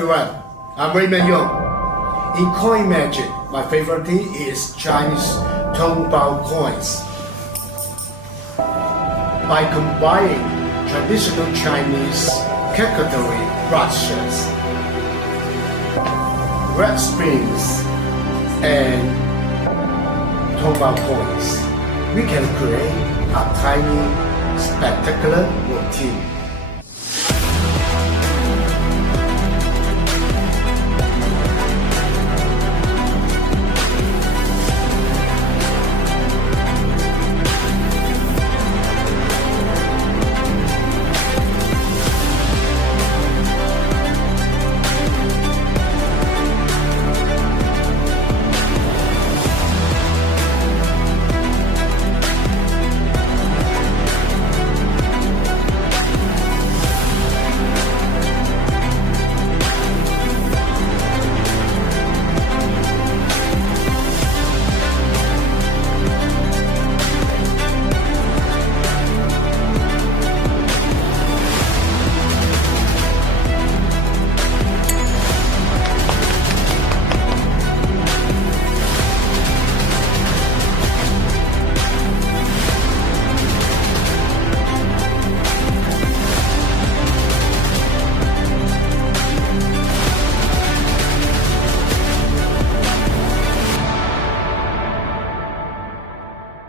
everyone, I'm Raymond Iong. In coin magic, my favorite thing is Chinese Tongbao coins. By combining traditional Chinese calculating brushes, red springs, and Tongbao coins, we can create a tiny, spectacular routine.